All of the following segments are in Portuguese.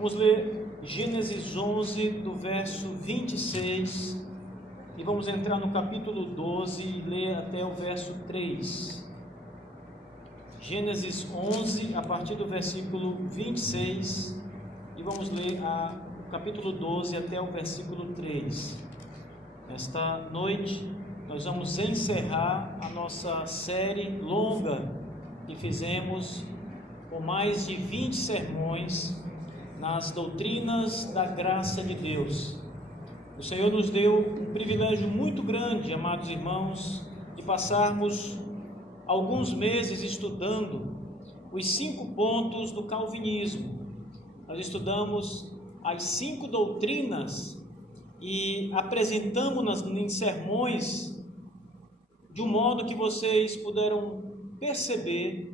Vamos ler Gênesis 11, do verso 26, e vamos entrar no capítulo 12 e ler até o verso 3. Gênesis 11, a partir do versículo 26, e vamos ler o capítulo 12 até o versículo 3. Esta noite nós vamos encerrar a nossa série longa que fizemos com mais de 20 sermões nas doutrinas da graça de Deus. O Senhor nos deu um privilégio muito grande, amados irmãos, de passarmos alguns meses estudando os 5 pontos do calvinismo. Nós estudamos as 5 doutrinas e apresentamos-nas em sermões de um modo que vocês puderam perceber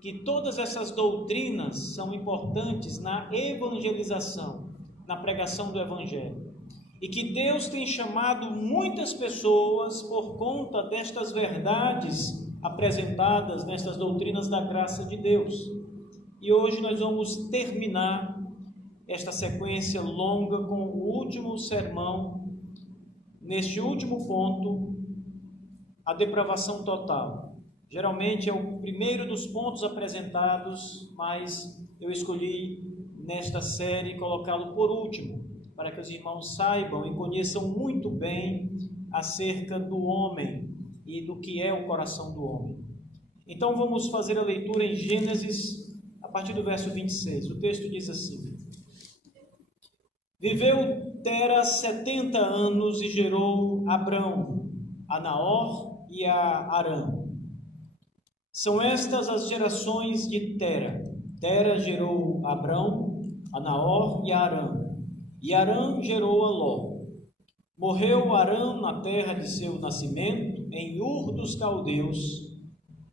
que todas essas doutrinas são importantes na evangelização, na pregação do Evangelho, e que Deus tem chamado muitas pessoas por conta destas verdades apresentadas nestas doutrinas da graça de Deus. E hoje nós vamos terminar esta sequência longa com o último sermão, neste último ponto, a depravação total. Geralmente é o primeiro dos pontos apresentados, mas eu escolhi nesta série colocá-lo por último, para que os irmãos saibam e conheçam muito bem acerca do homem e do que é o coração do homem. Então vamos fazer a leitura em Gênesis, a partir do verso 26. O texto diz assim: Viveu Tera 70 anos e gerou Abrão, a Naor e a Harã. São estas as gerações de Tera. Tera gerou Abrão, a Naor e a Harã. E Harã gerou a Ló. Morreu Harã na terra de seu nascimento, em Ur dos Caldeus,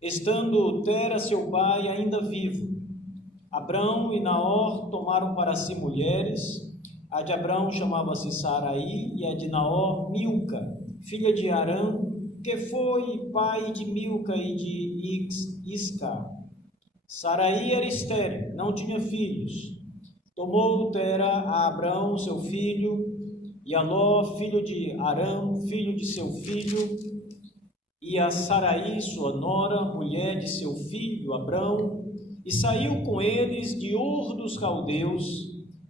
estando Tera seu pai ainda vivo. Abrão e Naor tomaram para si mulheres. A de Abrão chamava-se Saraí e a de Naor Milca, filha de Harã, que foi pai de Milca e de Isca. Saraí era estéril, não tinha filhos. Tomou Tera a Abrão, seu filho, e a Ló, filho de Harã, filho de seu filho, e a Saraí, sua nora, mulher de seu filho Abrão, e saiu com eles de Ur dos Caldeus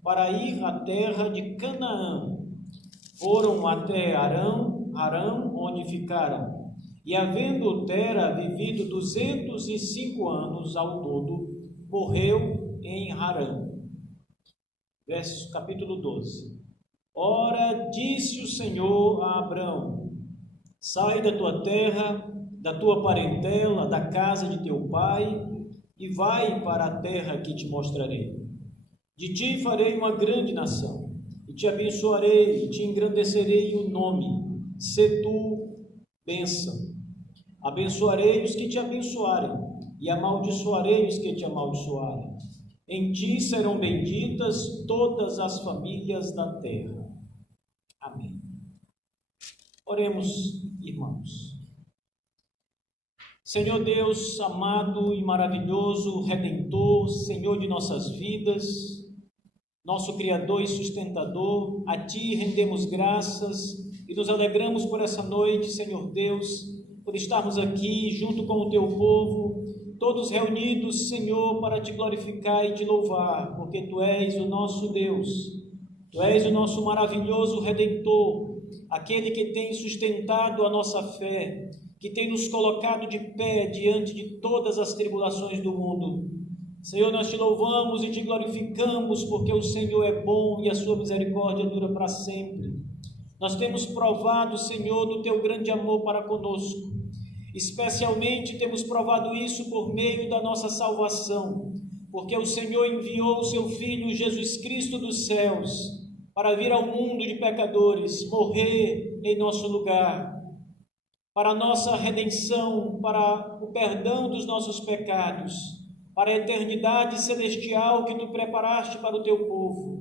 para ir à terra de Canaã. Foram até Harã, onde ficaram. E havendo Tera vivido 205 anos ao todo, morreu em Harã. Capítulo 12. Ora, disse o Senhor a Abrão: sai da tua terra, da tua parentela, da casa de teu pai, e vai para a terra que te mostrarei. De ti farei uma grande nação, e te abençoarei, e te engrandecerei o nome. Sê tu bênção. Abençoarei os que te abençoarem, e amaldiçoarei os que te amaldiçoarem. Em ti serão benditas todas as famílias da terra. Amém. Oremos, irmãos. Senhor Deus, amado e maravilhoso, Redentor, Senhor de nossas vidas, nosso Criador e Sustentador, a Ti rendemos graças e nos alegramos por essa noite, Senhor Deus, por estarmos aqui junto com o Teu povo, todos reunidos, Senhor, para Te glorificar e Te louvar, porque Tu és o nosso Deus, Tu és o nosso maravilhoso Redentor, aquele que tem sustentado a nossa fé, que tem nos colocado de pé diante de todas as tribulações do mundo. Senhor, nós Te louvamos e Te glorificamos, porque o Senhor é bom e a Sua misericórdia dura para sempre. Nós temos provado, Senhor, do Teu grande amor para conosco. Especialmente temos provado isso por meio da nossa salvação, porque o Senhor enviou o Seu Filho Jesus Cristo dos céus para vir ao mundo de pecadores, morrer em nosso lugar, para a nossa redenção, para o perdão dos nossos pecados, para a eternidade celestial que Tu preparaste para o Teu povo.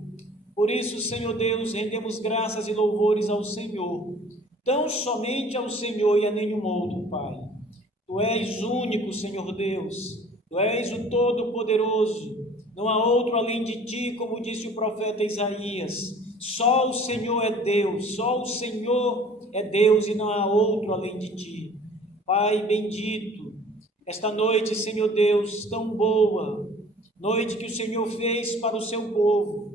Por isso, Senhor Deus, rendemos graças e louvores ao Senhor, tão somente ao Senhor e a nenhum outro, Pai. Tu és único, Senhor Deus, Tu és o Todo-Poderoso, Não há outro além de ti, como disse o profeta Isaías. Só o Senhor é Deus, só o Senhor é Deus e não há outro além de ti. Pai bendito, esta noite, Senhor Deus, tão boa, noite que o Senhor fez para o seu povo,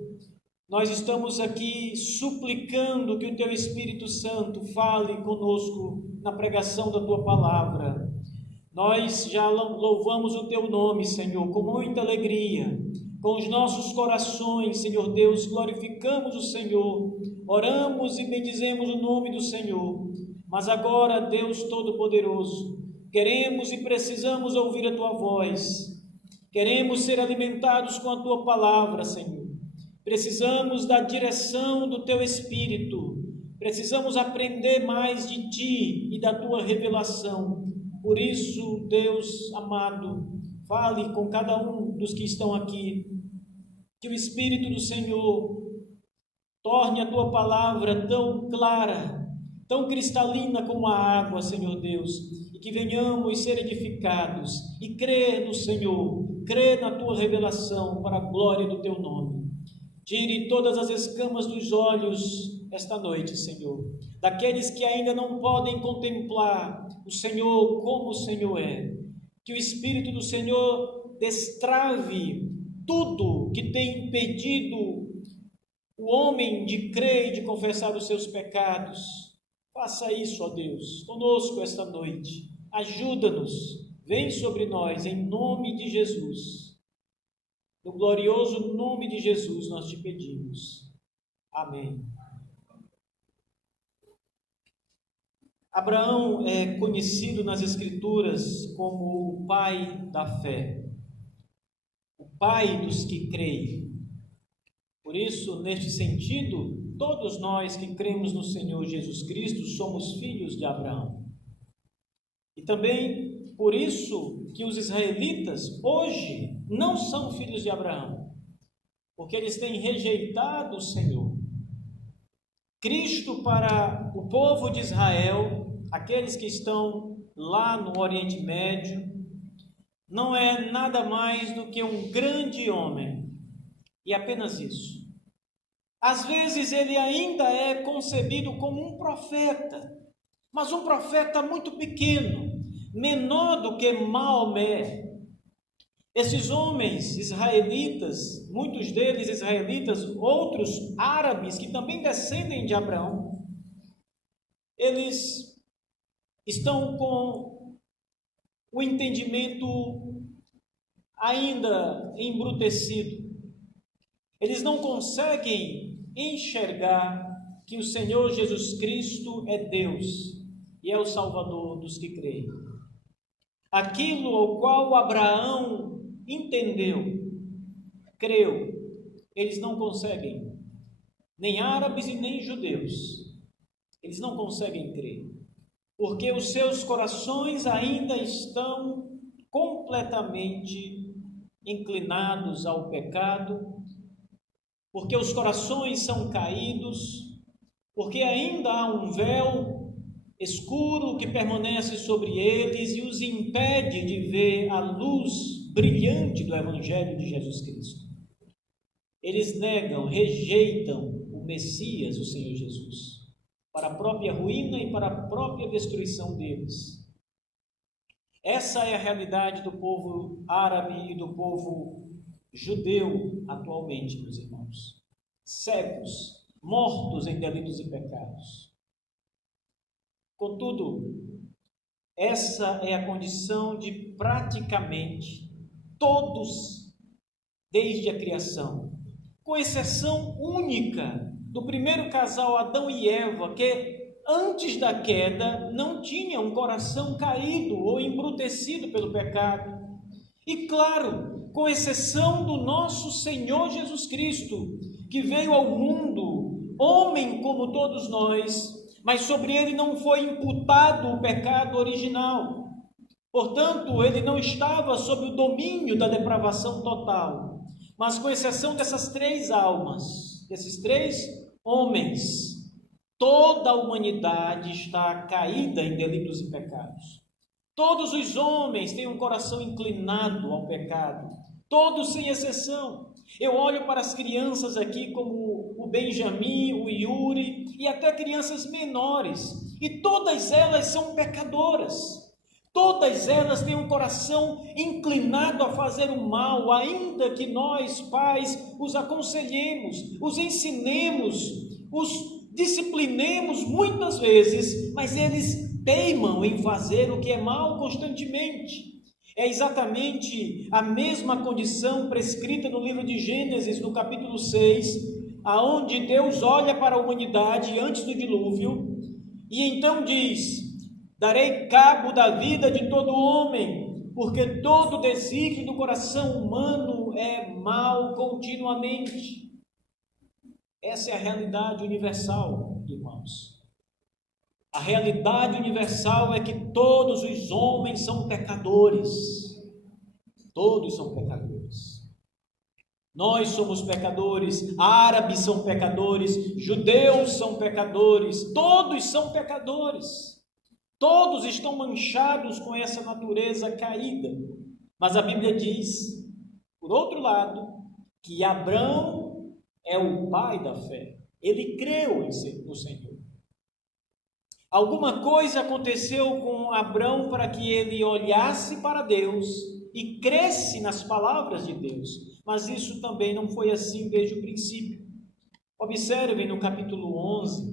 nós estamos aqui suplicando que o Teu Espírito Santo fale conosco na pregação da Tua palavra. Nós já louvamos o Teu nome, Senhor, com muita alegria, com os nossos corações, Senhor Deus, glorificamos o Senhor, oramos e bendizemos o nome do Senhor. Mas agora, Deus Todo-Poderoso, queremos e precisamos ouvir a Tua voz, queremos ser alimentados com a Tua palavra, Senhor. Precisamos da direção do Teu Espírito, precisamos aprender mais de Ti e da Tua revelação. Por isso, Deus amado, fale com cada um dos que estão aqui, que o Espírito do Senhor torne a Tua palavra tão clara, tão cristalina como a água, Senhor Deus, e que venhamos ser edificados e crer no Senhor, crer na Tua revelação para a glória do Teu nome. Tire todas as escamas dos olhos esta noite, Senhor, daqueles que ainda não podem contemplar o Senhor como o Senhor é. Que o Espírito do Senhor destrave tudo que tem impedido o homem de crer e de confessar os seus pecados. Faça isso, ó Deus, conosco esta noite. Ajuda-nos, vem sobre nós, em nome de Jesus. No glorioso nome de Jesus nós te pedimos. Amém. Abraão é conhecido nas Escrituras como o pai da fé, o pai dos que creem. Por isso, neste sentido, todos nós que cremos no Senhor Jesus Cristo somos filhos de Abraão. E também por isso que os israelitas hoje não são filhos de Abraão, porque eles têm rejeitado o Senhor. Cristo, para o povo de Israel, aqueles que estão lá no Oriente Médio, não é nada mais do que um grande homem, e apenas isso. Às vezes ele ainda é concebido como um profeta, mas um profeta muito pequeno, menor do que Maomé. Esses homens israelitas, muitos deles israelitas, outros árabes que também descendem de Abraão, eles estão com o entendimento ainda embrutecido. Eles não conseguem enxergar que o Senhor Jesus Cristo é Deus e é o Salvador dos que creem. Aquilo ao qual Abraão entendeu, creu, eles não conseguem, nem árabes e nem judeus, eles não conseguem crer, porque os seus corações ainda estão completamente inclinados ao pecado, porque os corações são caídos, porque ainda há um véu escuro que permanece sobre eles e os impede de ver a luz brilhante do Evangelho de Jesus Cristo. Eles negam, rejeitam o Messias, o Senhor Jesus, para a própria ruína e para a própria destruição deles. Essa é a realidade do povo árabe e do povo judeu atualmente, meus irmãos. Cegos, mortos em delitos e pecados. Contudo, essa é a condição de praticamente todos desde a criação, com exceção única do primeiro casal Adão e Eva, que antes da queda não tinha um coração caído ou embrutecido pelo pecado. E claro, com exceção do nosso Senhor Jesus Cristo, que veio ao mundo, homem como todos nós, mas sobre ele não foi imputado o pecado original. Portanto, ele não estava sob o domínio da depravação total. Mas com exceção dessas três almas, desses três homens, toda a humanidade está caída em delitos e pecados. Todos os homens têm um coração inclinado ao pecado. todos sem exceção. Eu olho para as crianças aqui como o Benjamin, o Yuri e até crianças menores, e todas elas são pecadoras. Todas elas têm um coração inclinado a fazer o mal, ainda que nós, pais, os aconselhemos, os ensinemos, os disciplinemos muitas vezes, mas eles teimam em fazer o que é mal constantemente. É exatamente a mesma condição prescrita no livro de Gênesis, no capítulo 6, aonde Deus olha para a humanidade antes do dilúvio e então diz: darei cabo da vida de todo homem, porque todo desígnio do coração humano é mal continuamente. Essa é a realidade universal, irmãos. A realidade universal é que todos os homens são pecadores. Todos são pecadores. Nós somos pecadores, árabes são pecadores, judeus são pecadores, todos são pecadores. Todos estão manchados com essa natureza caída. Mas a Bíblia diz, por outro lado, que Abraão é o pai da fé. Ele creu no Senhor. Alguma coisa aconteceu com Abraão para que ele olhasse para Deus e cresce nas palavras de Deus. Mas isso também não foi assim desde o princípio. Observem no capítulo 11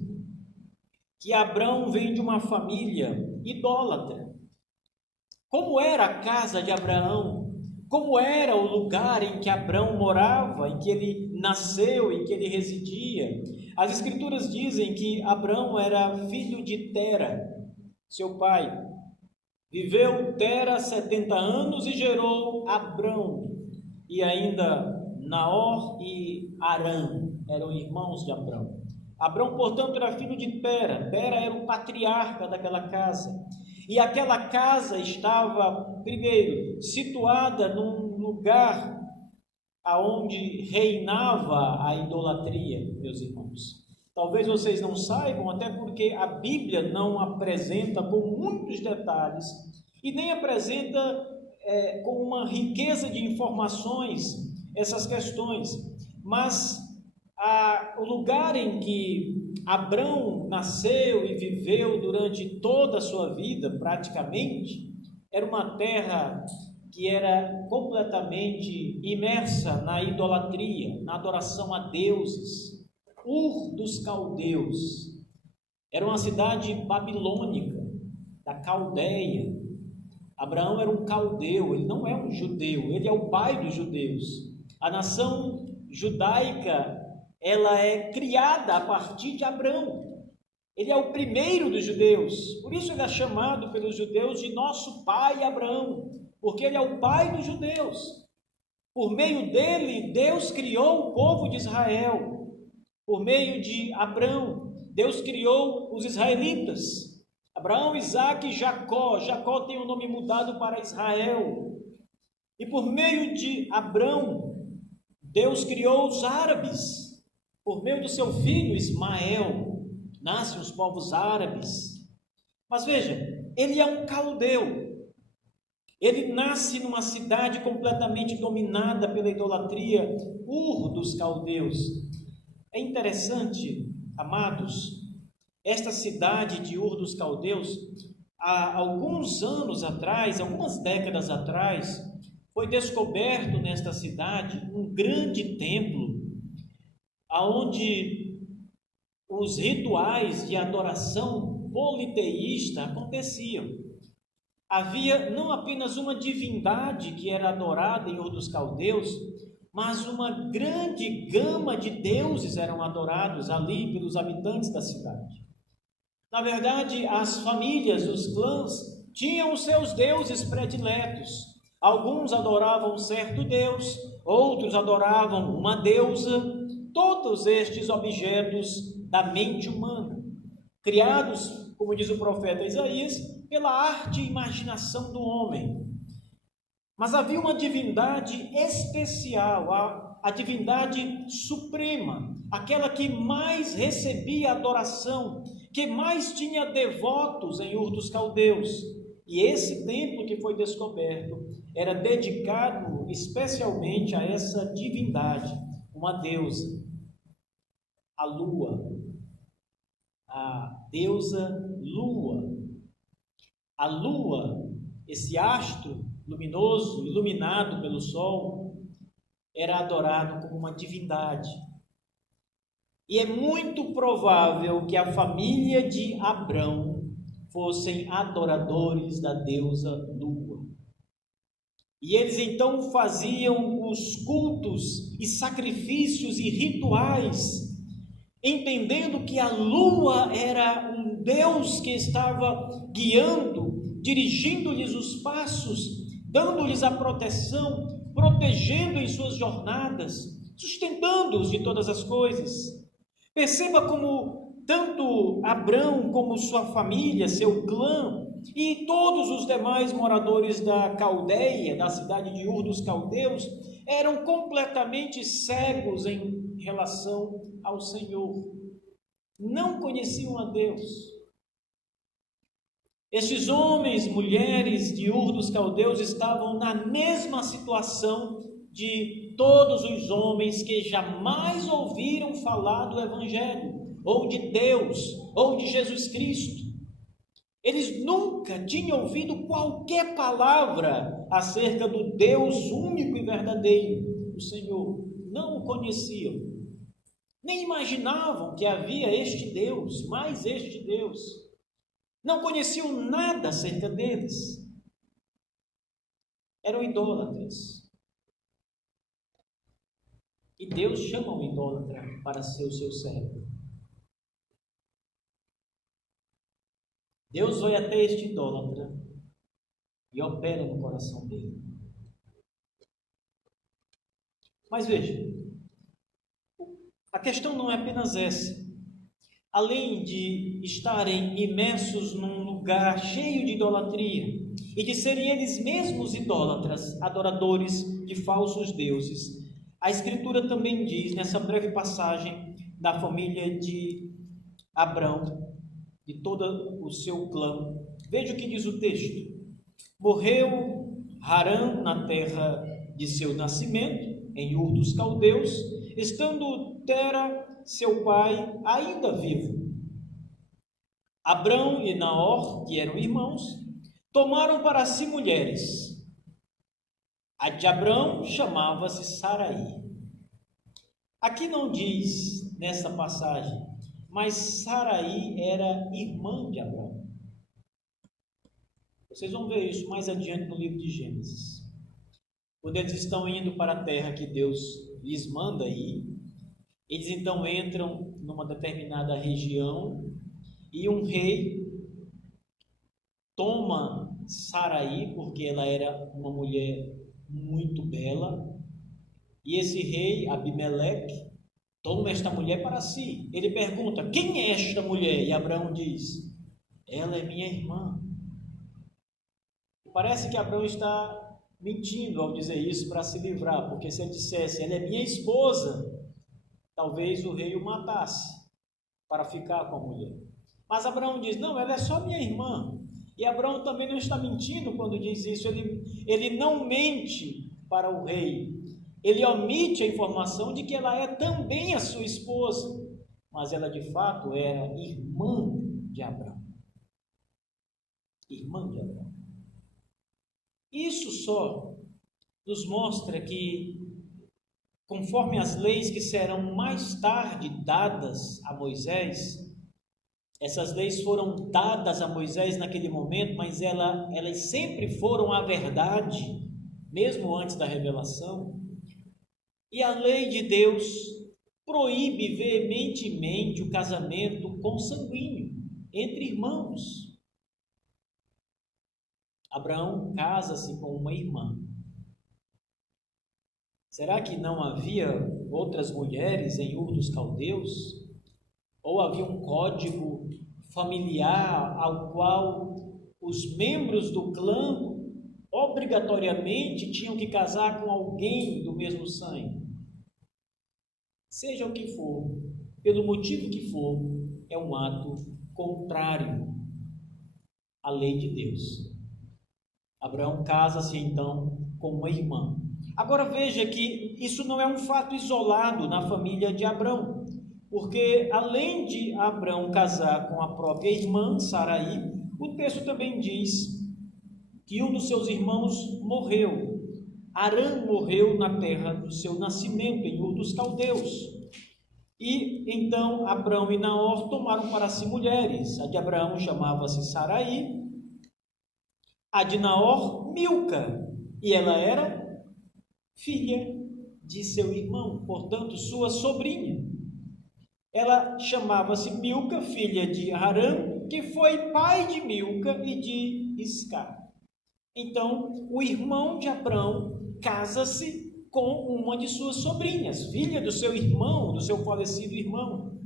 que Abraão vem de uma família idólatra. Como era a casa de Abraão? Como era o lugar em que Abraão morava, em que ele nasceu, em que ele residia? As Escrituras dizem que Abraão era filho de Tera, seu pai. Viveu Tera 70 anos e gerou Abrão. E ainda Naor e Arã eram irmãos de Abrão. Abrão, portanto, era filho de Tera. Tera era o patriarca daquela casa. E aquela casa estava, primeiro, situada num lugar aonde reinava a idolatria, meus irmãos. Talvez vocês não saibam, até porque a Bíblia não apresenta com muitos detalhes e nem apresenta com uma riqueza de informações essas questões, mas o lugar em que Abrão nasceu e viveu durante toda a sua vida, praticamente, era uma terra que era completamente imersa na idolatria, na adoração a deuses. Ur dos Caldeus era uma cidade babilônica, da Caldeia. Abraão era um caldeu, ele não é um judeu, ele é o pai dos judeus. A nação judaica, ela é criada a partir de Abrão. Ele é o primeiro dos judeus, por isso ele é chamado pelos judeus de nosso pai Abraão, porque ele é o pai dos judeus. Por meio dele, Deus criou o povo de Israel. Por meio de Abrão, Deus criou os israelitas. Abraão, Isaque e Jacó. Jacó tem o nome mudado para Israel. E por meio de Abrão, Deus criou os árabes. Por meio do seu filho Ismael, nascem os povos árabes. Mas veja, ele é um caldeu. Ele nasce numa cidade completamente dominada pela idolatria, Ur dos Caldeus. É interessante, amados, esta cidade de Ur dos Caldeus, há alguns anos atrás, algumas décadas atrás, foi descoberto nesta cidade um grande templo, onde os rituais de adoração politeísta aconteciam. Havia não apenas uma divindade que era adorada em Ur dos Caldeus, mas uma grande gama de deuses eram adorados ali pelos habitantes da cidade. Na verdade, as famílias, os clãs, tinham os seus deuses prediletos. Alguns adoravam um certo deus, outros adoravam uma deusa. Todos estes objetos da mente humana, criados, como diz o profeta Isaías, pela arte e imaginação do homem. Mas havia uma divindade especial, a divindade suprema, aquela que mais recebia adoração, que mais tinha devotos em Ur dos Caldeus. E esse templo que foi descoberto era dedicado especialmente a essa divindade, uma deusa, a lua, a deusa lua. A lua, esse astro luminoso, iluminado pelo sol, era adorado como uma divindade. E é muito provável que a família de Abrão fossem adoradores da deusa lua. E eles então faziam os cultos e sacrifícios e rituais, entendendo que a lua era um Deus que estava guiando, dirigindo-lhes os passos, dando-lhes a proteção, protegendo em suas jornadas, sustentando-os de todas as coisas. Perceba como tanto Abrão como sua família, seu clã e todos os demais moradores da Caldeia, da cidade de Ur dos Caldeus, eram completamente cegos em relação ao Senhor. Não conheciam a Deus. Estes homens, mulheres de Ur dos Caldeus estavam na mesma situação de todos os homens que jamais ouviram falar do Evangelho, ou de Deus, ou de Jesus Cristo. Eles nunca tinham ouvido qualquer palavra acerca do Deus único e verdadeiro, o Senhor. Não o conheciam. Nem imaginavam que havia este Deus, mais este Deus. Não conheciam nada acerca deles. Eram idólatras. E Deus chama o idólatra para ser o seu servo. Deus vai até este idólatra e opera no coração dele. Mas veja, a questão não é apenas essa. Além de estarem imersos num lugar cheio de idolatria e de serem eles mesmos idólatras, adoradores de falsos deuses, a Escritura também diz, nessa breve passagem da família de Abrão, de todo o seu clã, veja o que diz o texto: morreu Harã na terra de seu nascimento, em Ur dos Caldeus, estando Tera, seu pai, ainda vivo. Abrão e Naor, que eram irmãos, tomaram para si mulheres. A de Abrão chamava-se Saraí. Aqui não diz nessa passagem, mas Saraí era irmã de Abrão. Vocês vão ver isso mais adiante no livro de Gênesis. Quando eles estão indo para a terra que Deus lhes manda ir, eles então entram numa determinada região e um rei toma Saraí, porque ela era uma mulher muito bela, e esse rei, Abimeleque, toma esta mulher para si. Ele pergunta: quem é esta mulher? E Abraão diz: ela é minha irmã. Parece que Abraão está mentindo ao dizer isso para se livrar, porque se ele dissesse, ela é minha esposa, talvez o rei o matasse para ficar com a mulher. Mas Abraão diz: não, ela é só minha irmã. E Abraão também não está mentindo quando diz isso. Ele não mente para o rei. Ele omite a informação de que ela é também a sua esposa, mas ela de fato era irmã de Abraão. Irmã de Abraão. Isso só nos mostra que, conforme as leis que serão mais tarde dadas a Moisés, essas leis foram dadas a Moisés naquele momento, mas elas sempre foram a verdade, mesmo antes da revelação. E a lei de Deus proíbe veementemente o casamento consanguíneo entre irmãos. Abraão casa-se com uma irmã. Será que não havia outras mulheres em Ur dos Caldeus? Ou havia um código familiar ao qual os membros do clã obrigatoriamente tinham que casar com alguém do mesmo sangue? Seja o que for, pelo motivo que for, é um ato contrário à lei de Deus. Abraão casa-se então com uma irmã. Agora veja que isso não é um fato isolado na família de Abrão, porque além de Abrão casar com a própria irmã, Saraí, o texto também diz que um dos seus irmãos morreu. Arã morreu na terra do seu nascimento, em Ur dos Caldeus. E então Abrão e Naor tomaram para si mulheres. A de Abraão chamava-se Saraí, a de Naor, Milca, e ela era filha de seu irmão, portanto, sua sobrinha. Ela chamava-se Milca, filha de Arã, que foi pai de Milca e de Iscar. Então, o irmão de Abrão casa-se com uma de suas sobrinhas, filha do seu irmão, do seu falecido irmão.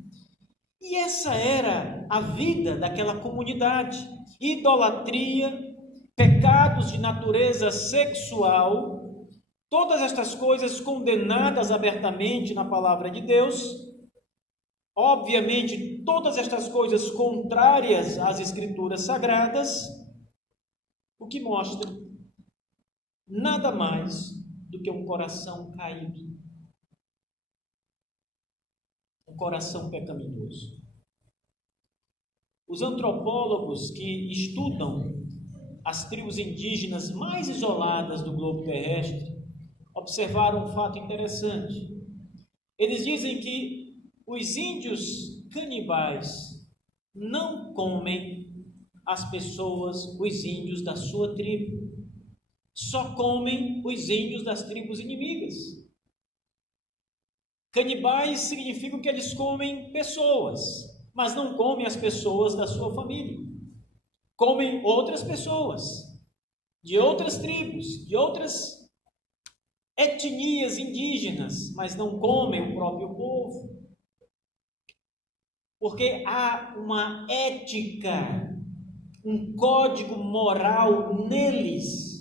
E essa era a vida daquela comunidade: idolatria, pecados de natureza sexual, todas estas coisas condenadas abertamente na palavra de Deus. Obviamente, todas estas coisas contrárias às Escrituras Sagradas, o que mostra nada mais do que um coração caído, um coração pecaminoso. Os antropólogos que estudam as tribos indígenas mais isoladas do globo terrestre observaram um fato interessante. Eles dizem que os índios canibais não comem as pessoas, os índios da sua tribo. Só comem os índios das tribos inimigas. Canibais significam que eles comem pessoas, mas não comem as pessoas da sua família. Comem outras pessoas, de outras tribos, de outras etnias indígenas, mas não comem o próprio povo. Porque há uma ética, um código moral neles,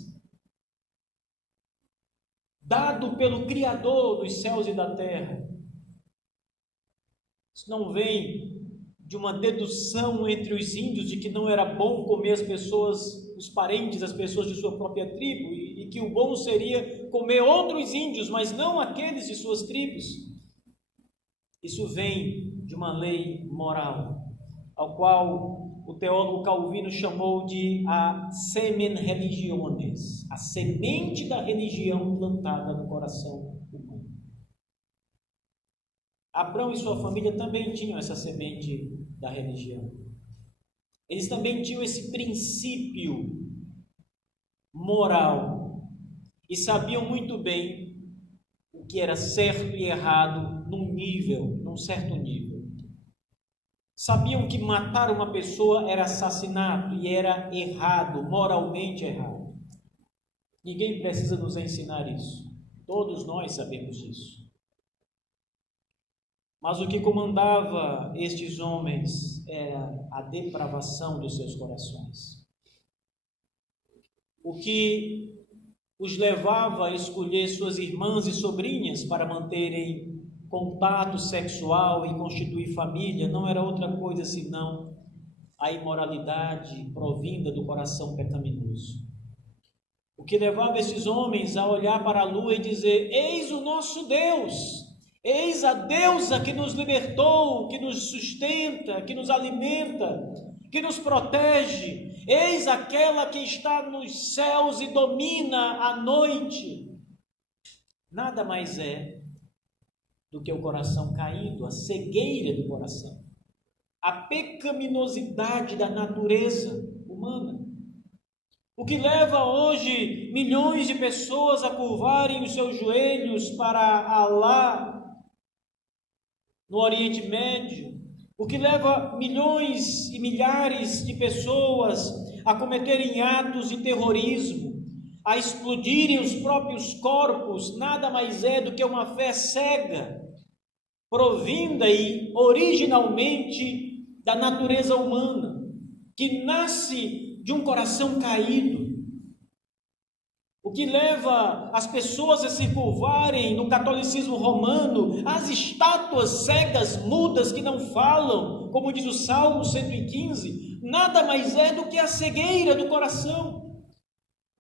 dado pelo Criador dos céus e da terra. Isso não vem de uma dedução entre os índios de que não era bom comer as pessoas, os parentes, as pessoas de sua própria tribo, e que o bom seria comer outros índios, mas não aqueles de suas tribos. Isso vem de uma lei moral, ao qual o teólogo Calvino chamou de a semen religiones, a semente da religião plantada no coração humano. Abrão e sua família também tinham essa semente da religião. Eles também tinham esse princípio moral e sabiam muito bem o que era certo e errado num certo nível. Sabiam que matar uma pessoa era assassinato e era errado, moralmente errado. Ninguém precisa nos ensinar isso. Todos nós sabemos disso. Mas o que comandava estes homens era a depravação dos seus corações. O que os levava a escolher suas irmãs e sobrinhas para manterem contato sexual e constituir família não era outra coisa senão a imoralidade provinda do coração pecaminoso. O que levava esses homens a olhar para a lua e dizer: eis o nosso Deus, eis a deusa que nos libertou, que nos sustenta, que nos alimenta, que nos protege, eis aquela que está nos céus e domina a noite. Nada mais é do que o coração caído, a cegueira do coração, a pecaminosidade da natureza humana. O que leva hoje milhões de pessoas a curvarem os seus joelhos para Alá no Oriente Médio, o que leva milhões e milhares de pessoas a cometerem atos de terrorismo, a explodirem os próprios corpos, nada mais é do que uma fé cega, provinda e originalmente da natureza humana, que nasce de um coração caído. O que leva as pessoas a se curvarem no catolicismo romano às estátuas cegas, mudas, que não falam, como diz o Salmo 115, nada mais é do que a cegueira do coração.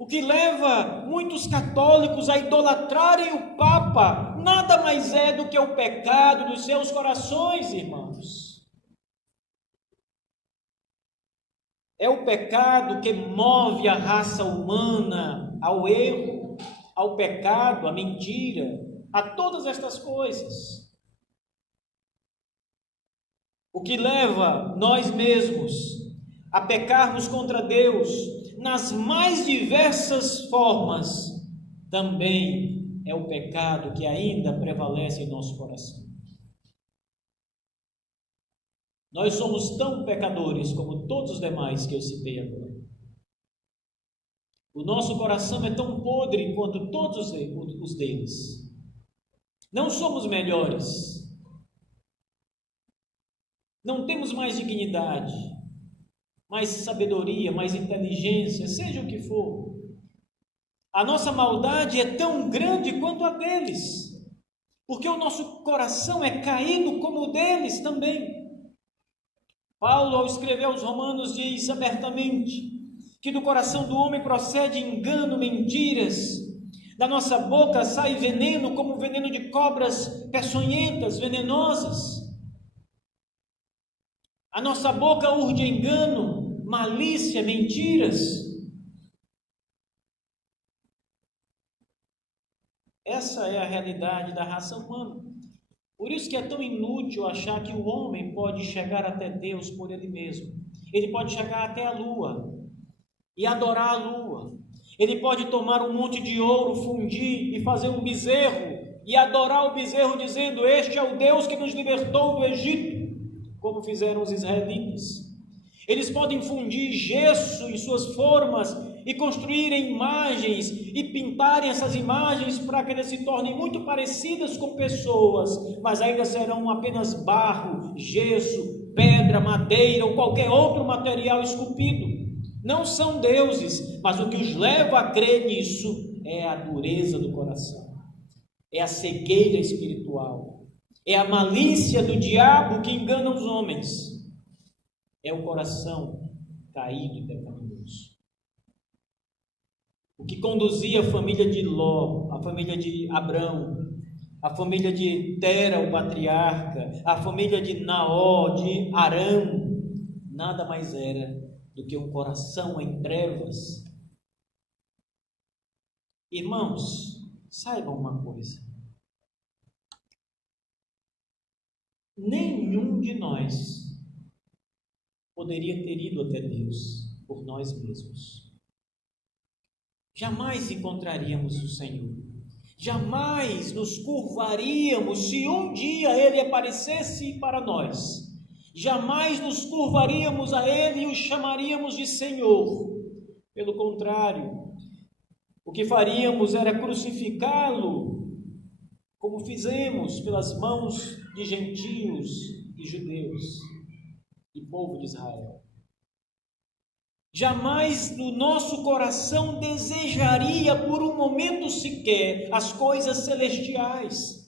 O que leva muitos católicos a idolatrarem o Papa nada mais é do que o pecado dos seus corações, irmãos. É o pecado que move a raça humana ao erro, ao pecado, à mentira, a todas estas coisas. O que leva nós mesmos a pecarmos contra Deus nas mais diversas formas, também é o pecado que ainda prevalece em nosso coração. Nós somos tão pecadores como todos os demais que eu citei agora. O nosso coração é tão podre quanto todos os deles. Não somos melhores. Não temos mais dignidade, mais sabedoria, mais inteligência, seja o que for. A nossa maldade é tão grande quanto a deles, porque o nosso coração é caído como o deles também. Paulo, ao escrever aos Romanos, diz abertamente que do coração do homem procede engano, mentiras, da nossa boca sai veneno como veneno de cobras peçonhentas, venenosas. A nossa boca urde engano, malícia, mentiras. Essa é a realidade da raça humana. Por isso que é tão inútil achar que o homem pode chegar até Deus por ele mesmo. Ele pode chegar até a lua e adorar a lua. Ele pode tomar um monte de ouro, fundir e fazer um bezerro e adorar o bezerro dizendo: este é o Deus que nos libertou do Egito, como fizeram os israelitas. Eles podem fundir gesso em suas formas e construírem imagens e pintarem essas imagens para que elas se tornem muito parecidas com pessoas, mas ainda serão apenas barro, gesso, pedra, madeira ou qualquer outro material esculpido. Não são deuses, mas o que os leva a crer nisso é a dureza do coração, é a cegueira espiritual, é a malícia do diabo que engana os homens, é o coração caído e pecaminoso. O que conduzia a família de Ló, a família de Abrão, a família de Tera, o patriarca, a família de Naó, de Arão, nada mais era do que um coração em trevas. Irmãos, saibam uma coisa: nenhum de nós poderia ter ido até Deus por nós mesmos. Jamais encontraríamos o Senhor, jamais nos curvaríamos se um dia Ele aparecesse para nós, jamais nos curvaríamos a Ele e o chamaríamos de Senhor. Pelo contrário, o que faríamos era crucificá-lo, como fizemos pelas mãos de gentios e judeus e povo de Israel. Jamais no nosso coração desejaria por um momento sequer as coisas celestiais.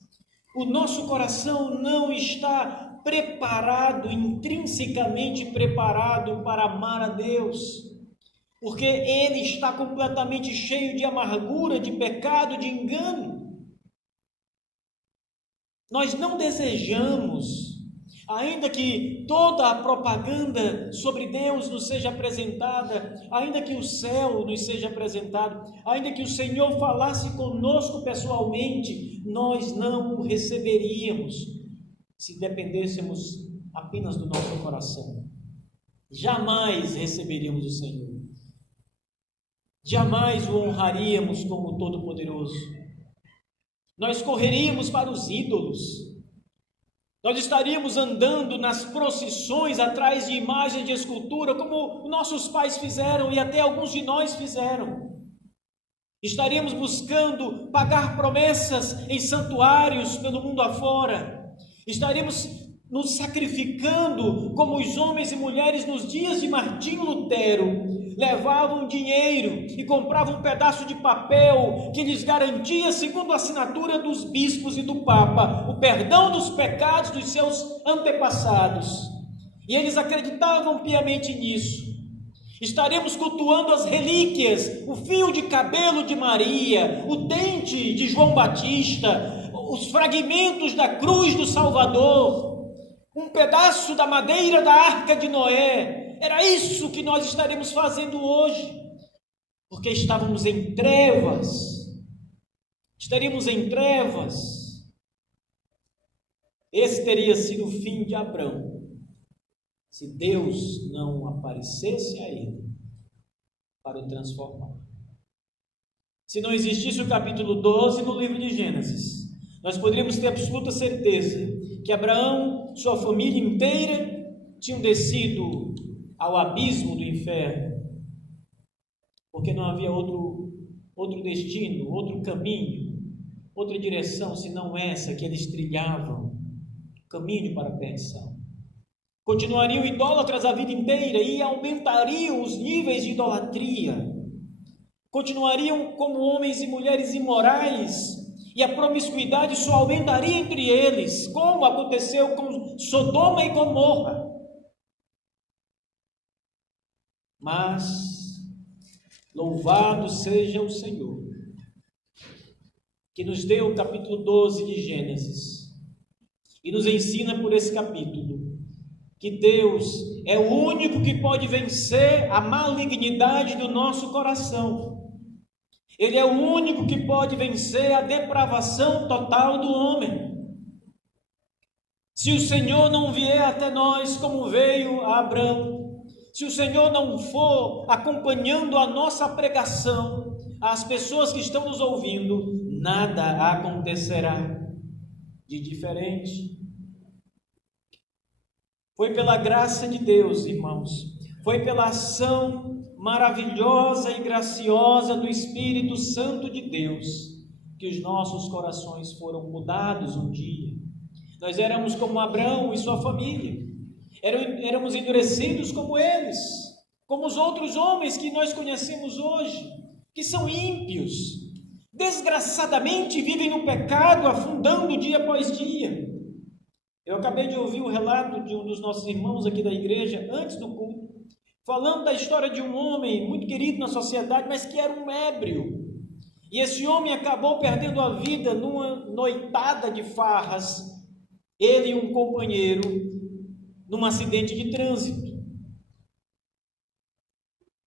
O nosso coração não está preparado, intrinsecamente preparado para amar a Deus, porque ele está completamente cheio de amargura, de pecado, de engano. Nós não desejamos, ainda que toda a propaganda sobre Deus nos seja apresentada, ainda que o céu nos seja apresentado, ainda que o Senhor falasse conosco pessoalmente, nós não o receberíamos se dependêssemos apenas do nosso coração. Jamais receberíamos o Senhor. Jamais o honraríamos como Todo-Poderoso. Nós correríamos para os ídolos. Nós estaríamos andando nas procissões atrás de imagens de escultura, como nossos pais fizeram e até alguns de nós fizeram. Estaríamos buscando pagar promessas em santuários pelo mundo afora. Estaríamos nos sacrificando como os homens e mulheres nos dias de Martinho Lutero. Levavam dinheiro e compravam um pedaço de papel que lhes garantia, segundo a assinatura dos bispos e do Papa, o perdão dos pecados dos seus antepassados. E eles acreditavam piamente nisso. Estaremos cultuando as relíquias, o fio de cabelo de Maria, o dente de João Batista, os fragmentos da cruz do Salvador, um pedaço da madeira da arca de Noé. Era isso que nós estaremos fazendo hoje, porque estávamos em trevas. Estaríamos em trevas. Esse teria sido o fim de Abrão, se Deus não aparecesse a ele para o transformar. Se não existisse o capítulo 12 no livro de Gênesis, nós poderíamos ter absoluta certeza que Abraão, sua família inteira, tinham descido ao abismo do inferno, porque não havia outro destino, outro caminho, outra direção, senão essa que eles trilhavam, caminho para a perdição. Continuariam idólatras a vida inteira e aumentariam os níveis de idolatria. Continuariam como homens e mulheres imorais e a promiscuidade só aumentaria entre eles, como aconteceu com Sodoma e Gomorra. Mas, louvado seja o Senhor, que nos deu o capítulo 12 de Gênesis e nos ensina por esse capítulo que Deus é o único que pode vencer a malignidade do nosso coração. Ele é o único que pode vencer a depravação total do homem. Se o Senhor não vier até nós como veio a Abrão, se o Senhor não for acompanhando a nossa pregação, as pessoas que estão nos ouvindo, nada acontecerá de diferente. Foi pela graça de Deus, irmãos, foi pela ação maravilhosa e graciosa do Espírito Santo de Deus que os nossos corações foram mudados um dia. Nós éramos como Abrão e sua família, éramos endurecidos como eles, como os outros homens que nós conhecemos hoje, que são ímpios, desgraçadamente vivem no pecado, afundando dia após dia. Eu acabei de ouvir o relato de um dos nossos irmãos aqui da igreja, antes do culto, falando da história de um homem muito querido na sociedade, mas que era um ébrio. E esse homem acabou perdendo a vida numa noitada de farras, ele e um companheiro, num acidente de trânsito.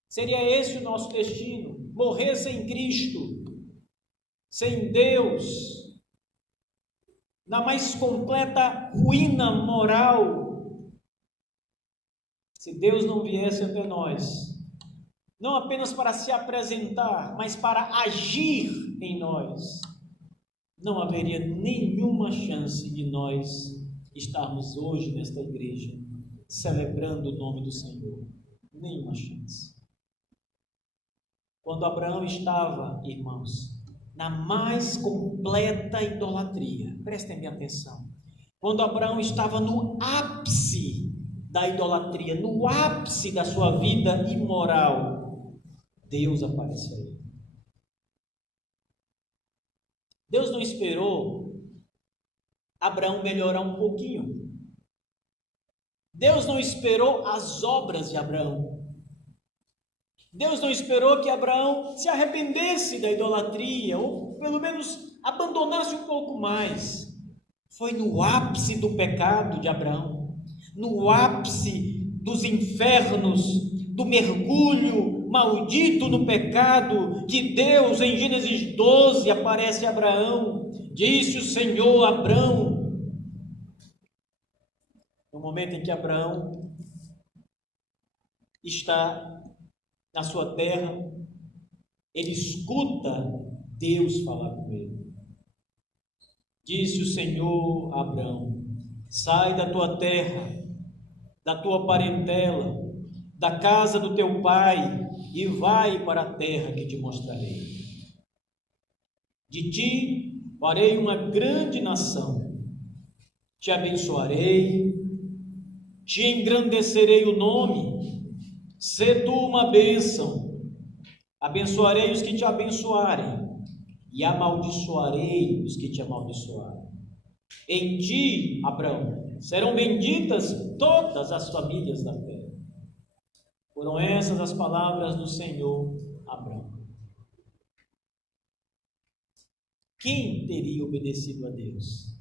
Seria esse o nosso destino? Morrer sem Cristo, sem Deus, na mais completa ruína moral, se Deus não viesse até nós, não apenas para se apresentar, mas para agir em nós, não haveria nenhuma chance de nós estarmos hoje nesta igreja, celebrando o nome do Senhor. Nenhuma chance. Quando Abraão estava, irmãos, na mais completa idolatria, prestem bem atenção, quando Abraão estava no ápice da idolatria, no ápice da sua vida imoral, Deus apareceu. Deus não esperou Abraão melhorar um pouquinho. Deus não esperou as obras de Abraão. Deus não esperou que Abraão se arrependesse da idolatria, ou pelo menos abandonasse um pouco mais. Foi no ápice do pecado de Abraão, no ápice dos infernos, do mergulho maldito no pecado, que Deus, em Gênesis 12, aparece a Abraão. Disse o Senhor a Abraão, no momento em que Abraão está na sua terra, ele escuta Deus falar com ele. Disse o Senhor a Abraão: sai da tua terra, da tua parentela, da casa do teu pai, e vai para a terra que te mostrarei. De ti farei uma grande nação, te abençoarei, te engrandecerei o nome, sê tu uma bênção, abençoarei os que te abençoarem, e amaldiçoarei os que te amaldiçoarem. Em ti, Abraão, serão benditas todas as famílias da terra. Foram essas as palavras do Senhor a Abraão. Quem teria obedecido a Deus?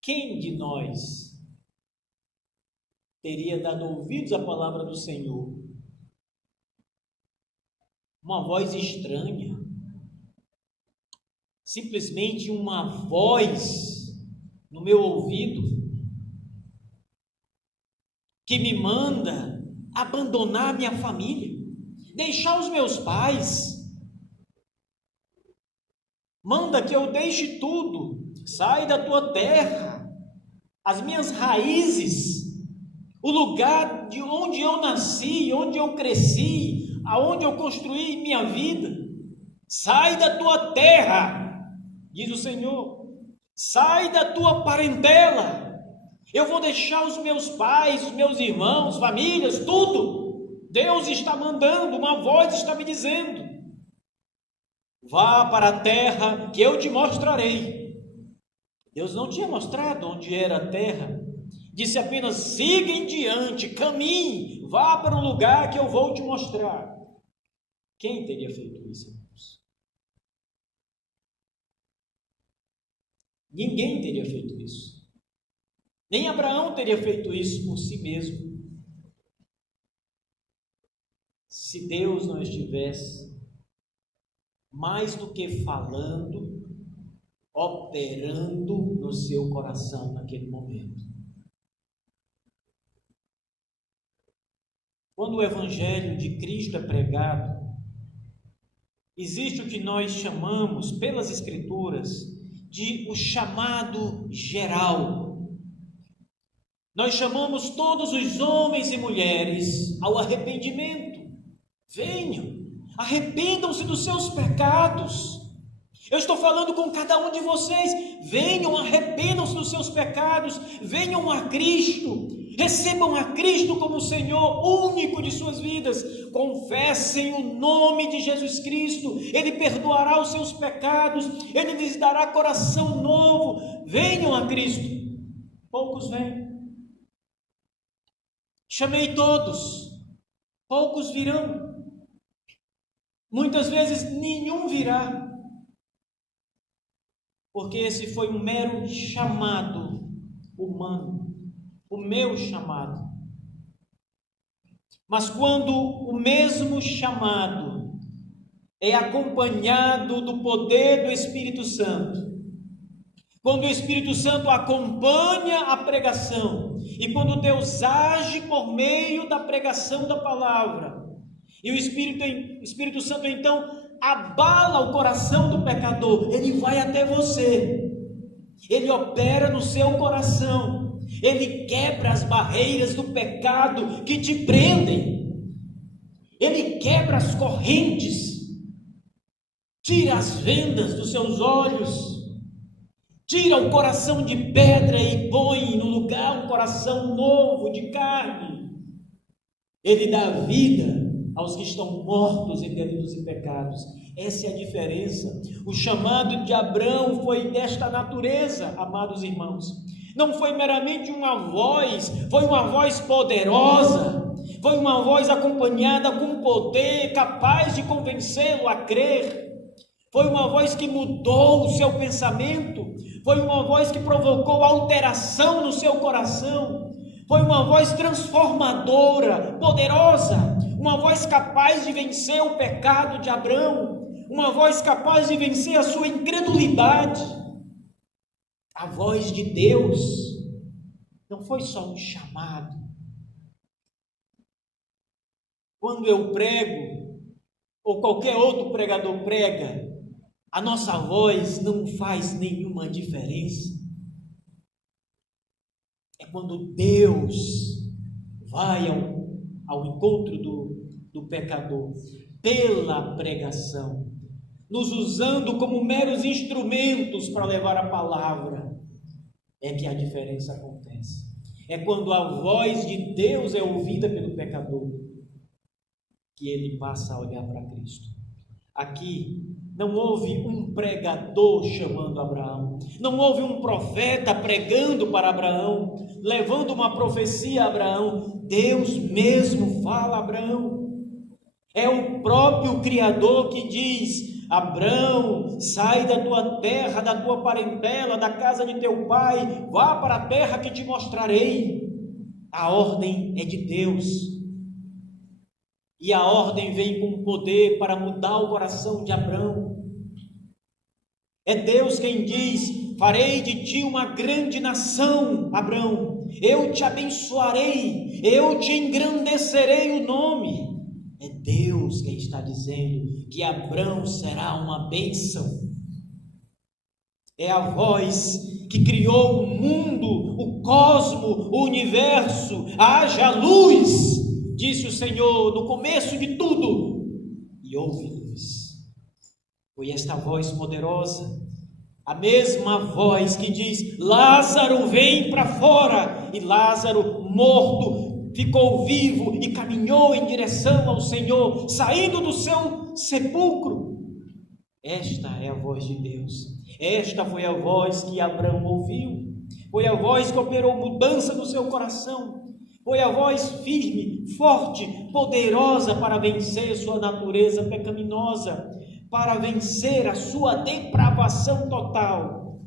Quem de nós teria dado ouvidos à palavra do Senhor? Uma voz estranha, simplesmente uma voz no meu ouvido, que me manda abandonar minha família, deixar os meus pais, manda que eu deixe tudo, sai da tua terra, as minhas raízes, o lugar de onde eu nasci, onde eu cresci, aonde eu construí minha vida, sai da tua terra, diz o Senhor, sai da tua parentela, eu vou deixar os meus pais, os meus irmãos, famílias, tudo. Deus está mandando, uma voz está me dizendo: vá para a terra que eu te mostrarei. Deus não tinha mostrado onde era a terra, disse apenas: siga em diante, caminhe, vá para um lugar que eu vou te mostrar. Quem teria feito isso, irmãos? Ninguém teria feito isso. Nem Abraão teria feito isso por si mesmo, se Deus não estivesse mais do que falando, operando no seu coração naquele momento. Quando o Evangelho de Cristo é pregado, existe o que nós chamamos, pelas Escrituras, de o chamado geral. Nós chamamos todos os homens e mulheres ao arrependimento. Venham, arrependam-se dos seus pecados. Eu estou falando com cada um de vocês. Venham, arrependam-se dos seus pecados. Venham a Cristo. Recebam a Cristo como o Senhor único de suas vidas. Confessem o nome de Jesus Cristo. Ele perdoará os seus pecados. Ele lhes dará coração novo. Venham a Cristo. Poucos vêm. Chamei todos. Poucos virão. Muitas vezes nenhum virá. Porque esse foi um mero chamado humano. O meu chamado. Mas quando o mesmo chamado é acompanhado do poder do Espírito Santo, quando o Espírito Santo acompanha a pregação, e quando Deus age por meio da pregação da palavra, e o Espírito Santo então abala o coração do pecador, ele vai até você, ele opera no seu coração, ele quebra as barreiras do pecado que te prendem, ele quebra as correntes, tira as vendas dos seus olhos, tira o coração de pedra e põe no lugar um coração novo de carne. Ele dá vida aos que estão mortos em delitos e pecados. Essa é a diferença. O chamado de Abraão foi desta natureza, amados irmãos. Não foi meramente uma voz, foi uma voz poderosa, foi uma voz acompanhada com poder, capaz de convencê-lo a crer. Foi uma voz que mudou o seu pensamento, foi uma voz que provocou alteração no seu coração, foi uma voz transformadora, poderosa, uma voz capaz de vencer o pecado de Abraão, uma voz capaz de vencer a sua incredulidade. A voz de Deus não foi só um chamado. Quando eu prego, ou qualquer outro pregador prega, a nossa voz não faz nenhuma diferença. É quando Deus vai ao encontro do pecador, pela pregação, nos usando como meros instrumentos para levar a palavra, é que a diferença acontece. É quando a voz de Deus é ouvida pelo pecador, que ele passa a olhar para Cristo. Aqui, não houve um pregador chamando Abraão, não houve um profeta pregando para Abraão, levando uma profecia a Abraão. Deus mesmo fala a Abraão. É o próprio Criador que diz: Abraão, sai da tua terra, da tua parentela, da casa de teu pai, vá para a terra que te mostrarei. A ordem é de Deus. E a ordem vem com poder para mudar o coração de Abraão. É Deus quem diz: farei de ti uma grande nação, Abraão. Eu te abençoarei, eu te engrandecerei o nome. É Deus quem está dizendo que Abraão será uma bênção. É a voz que criou o mundo, o cosmo, o universo. Haja luz, disse o Senhor no começo de tudo, e houve luz. Foi esta voz poderosa, a mesma voz que diz: Lázaro, vem para fora. E Lázaro, morto, ficou vivo e caminhou em direção ao Senhor, saindo do seu sepulcro. Esta é a voz de Deus. Esta foi a voz que Abraão ouviu. Foi a voz que operou mudança no seu coração. Foi a voz firme, forte, poderosa para vencer sua natureza pecaminosa, para vencer a sua depravação total.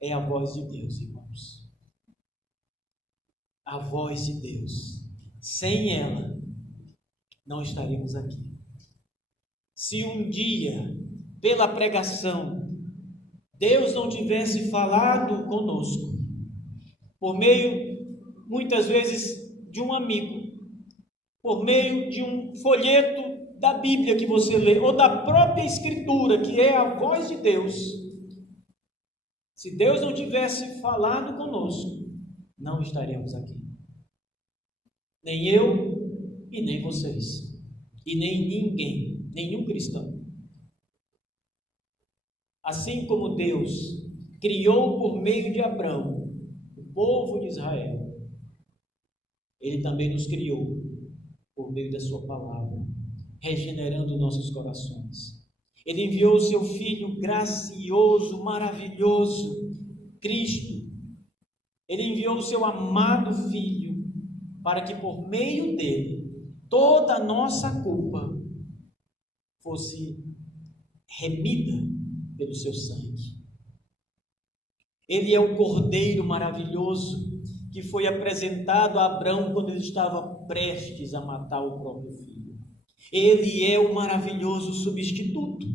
É a voz de Deus, irmãos. A voz de Deus. Sem ela, não estaríamos aqui. Se um dia, pela pregação, Deus não tivesse falado conosco, por meio, muitas vezes, de um amigo, por meio de um folheto da Bíblia que você lê, ou da própria Escritura, que é a voz de Deus, se Deus não tivesse falado conosco, não estaríamos aqui. Nem eu e nem vocês, e nem ninguém, nenhum cristão. Assim como Deus criou por meio de Abraão o povo de Israel, Ele também nos criou por meio da sua palavra, regenerando nossos corações. Ele enviou o seu Filho gracioso, maravilhoso, Cristo. Ele enviou o seu amado Filho, para que por meio dele, toda a nossa culpa fosse remida pelo seu sangue. Ele é o Cordeiro maravilhoso que foi apresentado a Abraão quando ele estava prestes a matar o próprio filho. Ele é o maravilhoso substituto.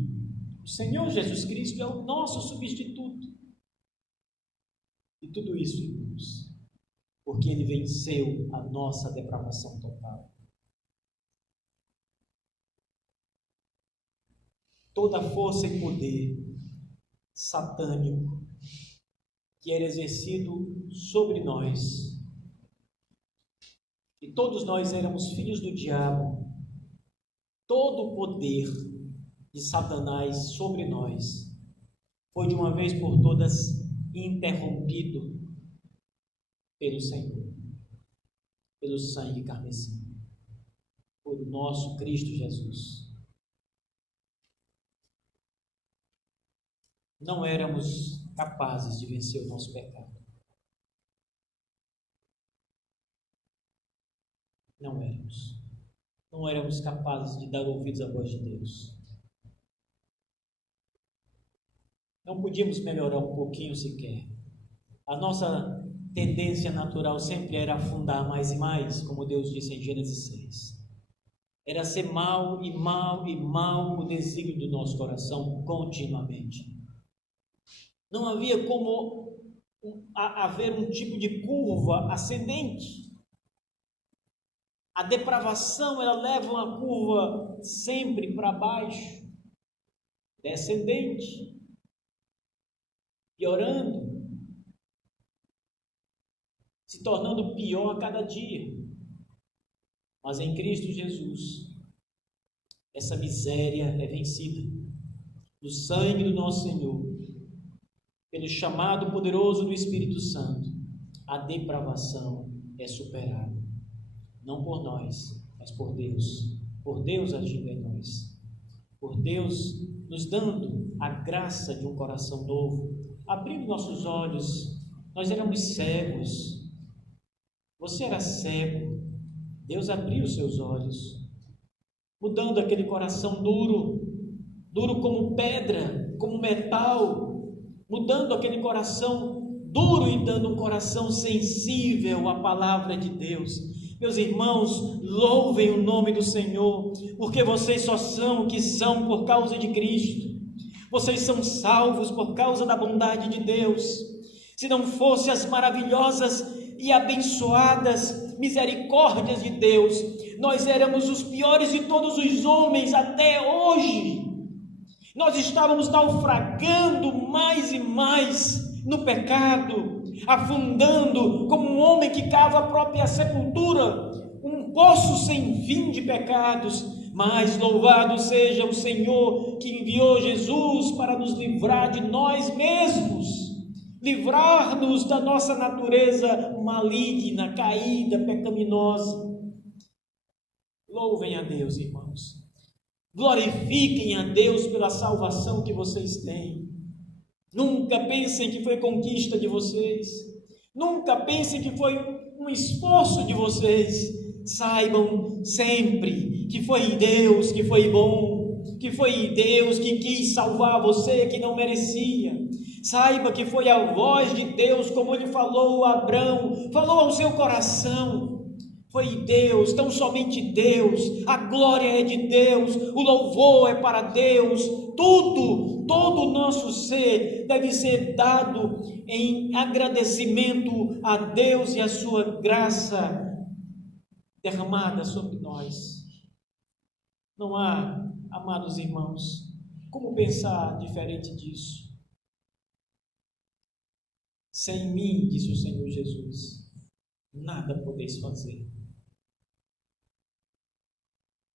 O Senhor Jesus Cristo é o nosso substituto. E tudo isso, irmãos, porque Ele venceu a nossa depravação total. Toda a força e poder satânico que era exercido sobre nós, e todos nós éramos filhos do diabo, todo o poder de Satanás sobre nós foi de uma vez por todas interrompido pelo Senhor, pelo sangue carmesim, por nosso Cristo Jesus. Não éramos capazes de vencer o nosso pecado. Não éramos. Não éramos capazes de dar ouvidos à voz de Deus. Não podíamos melhorar um pouquinho sequer. A nossa tendência natural sempre era afundar mais e mais, como Deus disse em Gênesis 6. Era ser mal e mal e mal o desígnio do nosso coração continuamente. Não havia como haver um tipo de curva ascendente. A depravação, ela leva uma curva sempre para baixo, descendente, piorando, se tornando pior a cada dia. Mas em Cristo Jesus, essa miséria é vencida. No sangue do nosso Senhor, pelo chamado poderoso do Espírito Santo, a depravação é superada. Não por nós, mas por Deus. Por Deus agindo em nós. por Deus nos dando a graça de um coração novo, abrindo nossos olhos. Nós éramos cegos, você era cego, Deus abriu os seus olhos, mudando aquele coração duro, duro como pedra, como metal, mudando aquele coração duro e dando um coração sensível à palavra de Deus. Meus irmãos, louvem o nome do Senhor, porque vocês só são o que são por causa de Cristo. Vocês são salvos por causa da bondade de Deus. Se não fossem as maravilhosas e abençoadas misericórdias de Deus, nós éramos os piores de todos os homens até hoje. Nós estávamos naufragando mais e mais no pecado, afundando como um homem que cava a própria sepultura, um poço sem fim de pecados. Mas louvado seja o Senhor que enviou Jesus para nos livrar de nós mesmos, livrar-nos da nossa natureza maligna, caída, pecaminosa. Louvem a Deus, irmãos. Glorifiquem a Deus pela salvação que vocês têm. Nunca pensem que foi conquista de vocês. Nunca pensem que foi um esforço de vocês. Saibam sempre que foi Deus que foi bom, que foi Deus que quis salvar você que não merecia. Saiba que foi a voz de Deus, como ele falou a Abraão, falou ao seu coração. Foi Deus, tão somente Deus, a glória é de Deus, o louvor é para Deus, tudo, todo o nosso ser deve ser dado em agradecimento a Deus e a sua graça derramada sobre nós. Não há, amados irmãos, como pensar diferente disso. Sem mim, disse o Senhor Jesus, nada podeis fazer.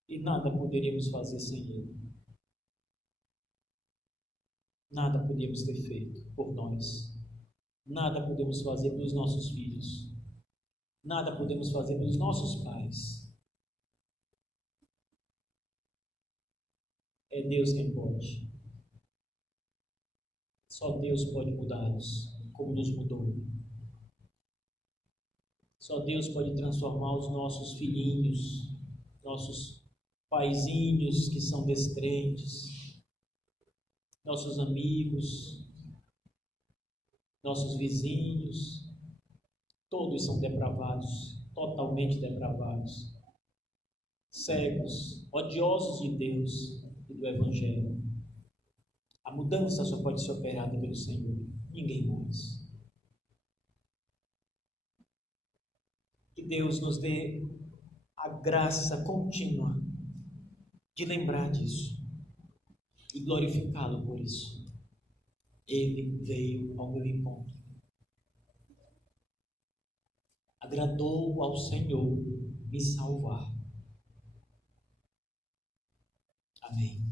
E nada poderíamos fazer sem Ele. Nada podíamos ter feito por nós. Nada podemos fazer pelos nossos filhos. Nada podemos fazer pelos nossos pais. É Deus quem pode. Só Deus pode mudar-nos, como nos mudou. Só Deus pode transformar os nossos filhinhos, nossos paizinhos que são descrentes, nossos amigos, nossos vizinhos, todos são depravados, totalmente depravados, cegos, odiosos de Deus e do Evangelho. A mudança só pode ser operada pelo Senhor, ninguém mais. Que Deus nos dê a graça contínua de lembrar disso e glorificá-lo por isso. Ele veio ao meu encontro. Agradou ao Senhor me salvar. Amém.